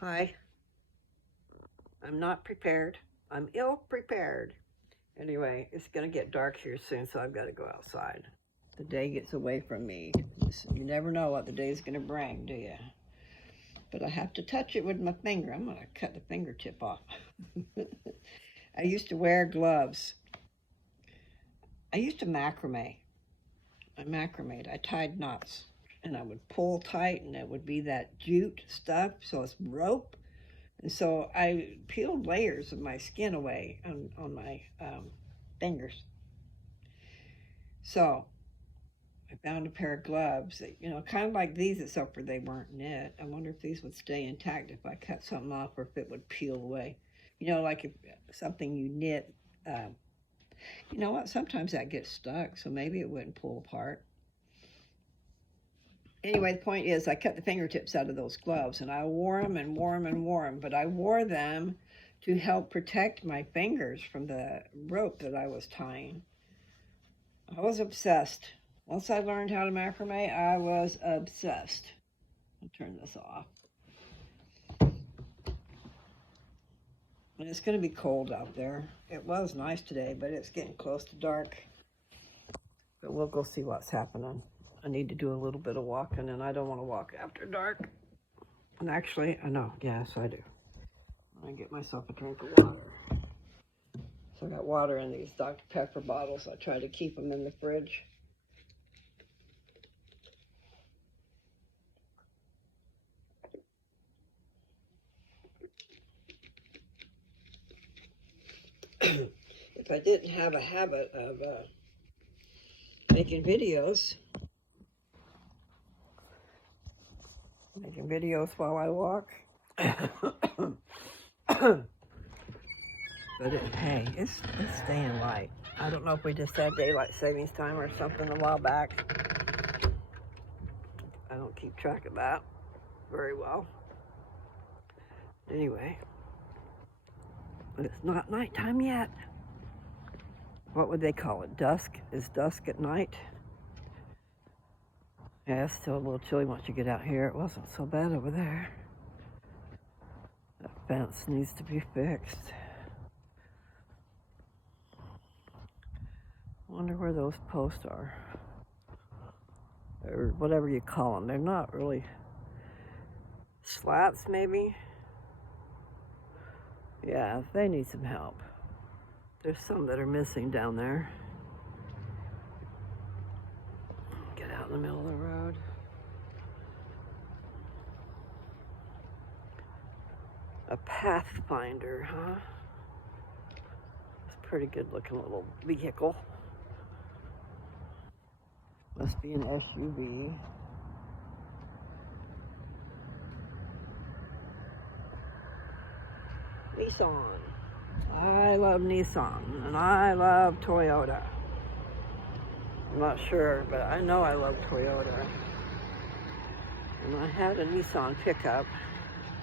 Hi, I'm not prepared. I'm ill prepared. Anyway, it's going to get dark here soon, so I've got to go outside. The day gets away from me. You never know what the day's going to bring, do you? But I have to touch it with my finger. I'm going to cut the fingertip off. I used to wear gloves. I used to macrame. I macrameed. I tied knots and I would pull tight, and it would be that jute stuff, so it's rope. And so I peeled layers of my skin away on my fingers. So I found a pair of gloves that, kind of like these, except for they weren't knit. I wonder if these would stay intact if I cut something off, or if it would peel away. Like if something you knit, you know what? Sometimes that gets stuck, so maybe it wouldn't pull apart. Anyway, the point is, I cut the fingertips out of those gloves, and I wore them and wore them and wore them, but I wore them to help protect my fingers from the rope that I was tying. I was obsessed. Once I learned how to macrame, I was obsessed. I'll turn this off. And it's going to be cold out there. It was nice today, but it's getting close to dark. But we'll go see what's happening. I need to do a little bit of walking, and I don't want to walk after dark. And actually, I know, yes, I do. I get myself a drink of water. So I got water in these Dr. Pepper bottles. I try to keep them in the fridge. If I didn't have a habit of making videos while I walk, but hey, it's staying light. I don't know if we just had daylight savings time or something a while back. I don't keep track of that very well. Anyway, but it's not nighttime yet. What would they call it? Dusk? Is dusk at night? Yeah, it's still a little chilly once you get out here. It wasn't so bad over there. That fence needs to be fixed. Wonder where those posts are, or whatever you call them. They're not really slats, maybe. Yeah, they need some help. There's some that are missing down there. Get out in the middle of the road. A Pathfinder, huh? It's a pretty good looking little vehicle. Must be an SUV. Nissan. I love Nissan, and I love Toyota. I'm not sure, but I know I love Toyota. And I had a Nissan pickup,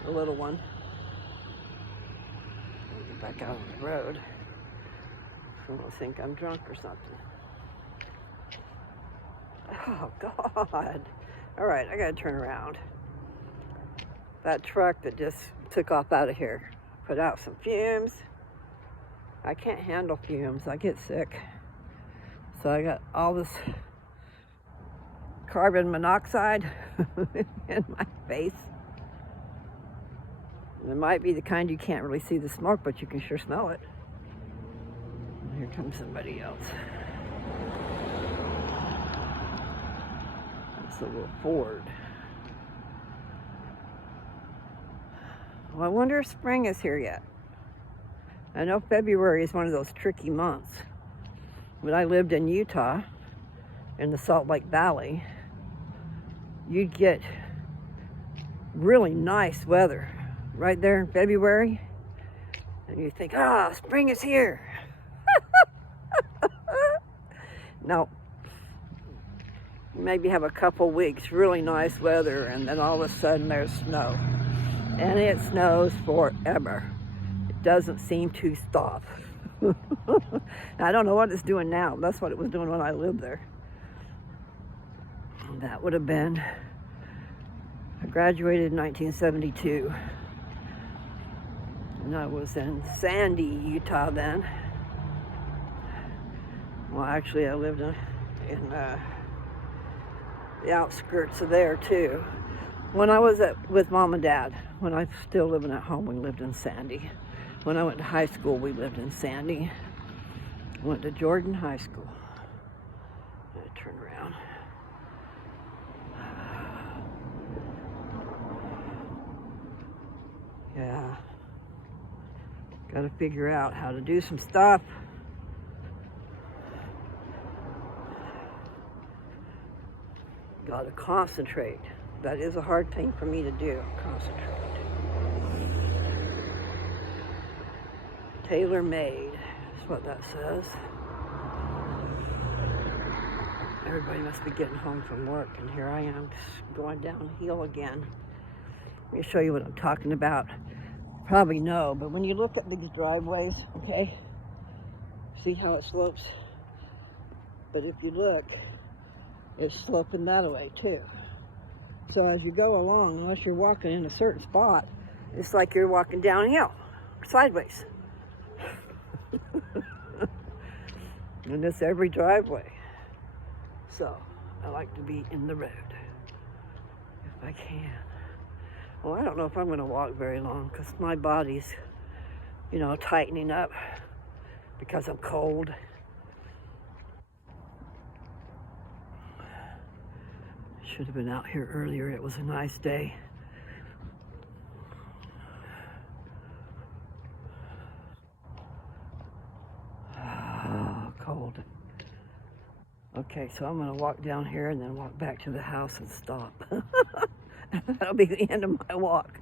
a little one. I'll get back out on the road. Someone will think I'm drunk or something. Oh, God. All right, I gotta turn around. That truck that just took off out of here put out some fumes. I can't handle fumes. I get sick. So I got all this carbon monoxide in my face. And it might be the kind you can't really see the smoke, but you can sure smell it. And here comes somebody else. It's a little Ford. Well, I wonder if spring is here yet. I know February is one of those tricky months. When I lived in Utah, in the Salt Lake Valley, you'd get really nice weather right there in February. And you think, spring is here. No. Maybe have a couple weeks really nice weather, and then all of a sudden there's snow. And it snows forever. It doesn't seem to stop. I don't know what it's doing now. That's what it was doing when I lived there. That would have been, I graduated in 1972. And I was in Sandy, Utah then. Well, actually, I lived in the outskirts of there too. When I was with Mom and Dad, when I was still living at home, we lived in Sandy. When I went to high school, we lived in Sandy. Went to Jordan High School. I'm gonna turn around. Yeah. Got to figure out how to do some stuff. Got to concentrate. That is a hard thing for me to do, concentrate. Tailor-made is what that says. Everybody must be getting home from work, and here I am just going downhill again. Let me show you what I'm talking about. Probably know, but when you look at these driveways, okay, see how it slopes? But if you look, it's sloping that way too. So as you go along, unless you're walking in a certain spot, it's like you're walking downhill, sideways. And it's every driveway. So I like to be in the road if I can. Well, I don't know if I'm going to walk very long because my body's, tightening up because I'm cold. Should have been out here earlier. It was a nice day. Oh, cold. Okay, so I'm going to walk down here and then walk back to the house and stop. That'll be the end of my walk.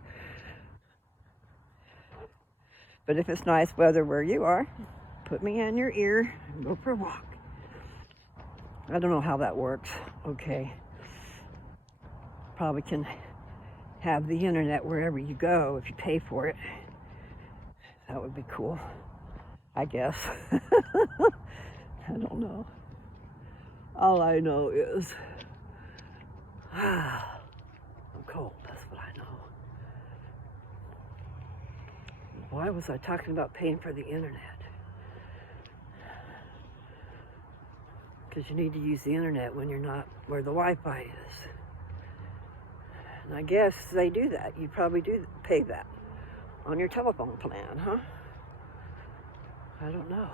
But if it's nice weather where you are, put me in your ear and go for a walk. I don't know how that works. Okay. Probably can have the internet wherever you go if you pay for it. That would be cool, I guess. I don't know. All I know is I'm cold. That's what I know. Why was I talking about paying for the internet? Because you need to use the internet when you're not where the Wi-Fi is. And I guess they do that. You probably do pay that on your telephone plan, huh? I don't know.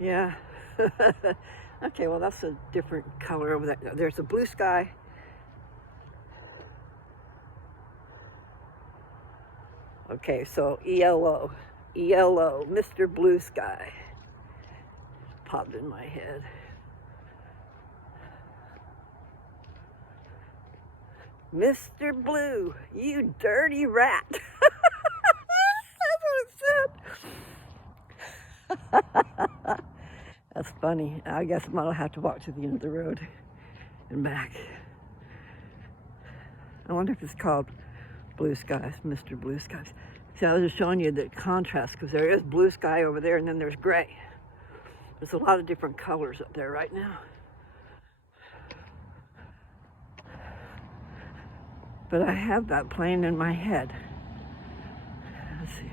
Yeah. Okay, well, that's a different color over there. There's a blue sky. Okay, so ELO, Mr. Blue Sky, popped in my head. Mr. Blue, you dirty rat. That's what it said. That's funny. I guess I'll have to walk to the end of the road and back. I wonder if it's called Blue Skies, Mr. Blue Skies. See, I was just showing you the contrast because there is blue sky over there and then there's gray. There's a lot of different colors up there right now. But I have that playing in my head. Let's see.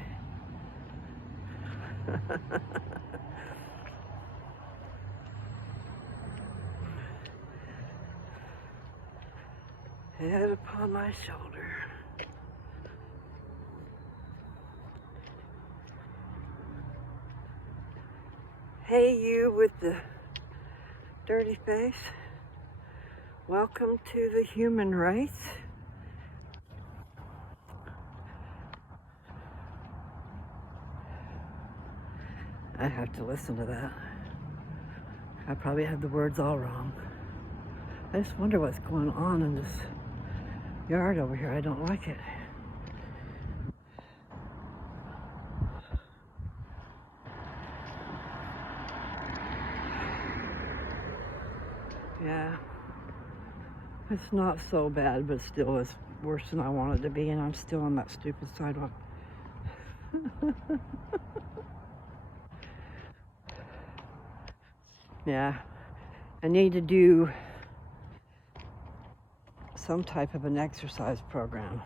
Head upon my shoulder. Hey, you with the dirty face. Welcome to the human race. I have to listen to that. I probably had the words all wrong. I just wonder what's going on in this yard over here. I don't like it. Yeah. It's not so bad, but still it's worse than I want it to be, and I'm still on that stupid sidewalk. Yeah. I need to do some type of an exercise program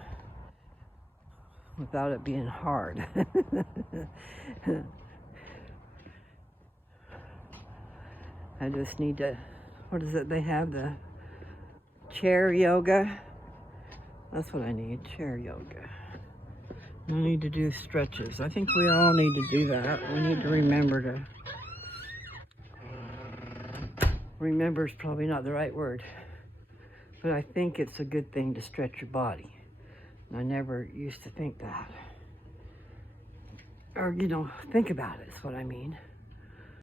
without it being hard. I just need to, what is it they have, the chair yoga? That's what I need, chair yoga. I need to do stretches. I think we all need to do that. We need to remember remember is probably not the right word, but I think it's a good thing to stretch your body. And I never used to think that. Or, think about it is what I mean.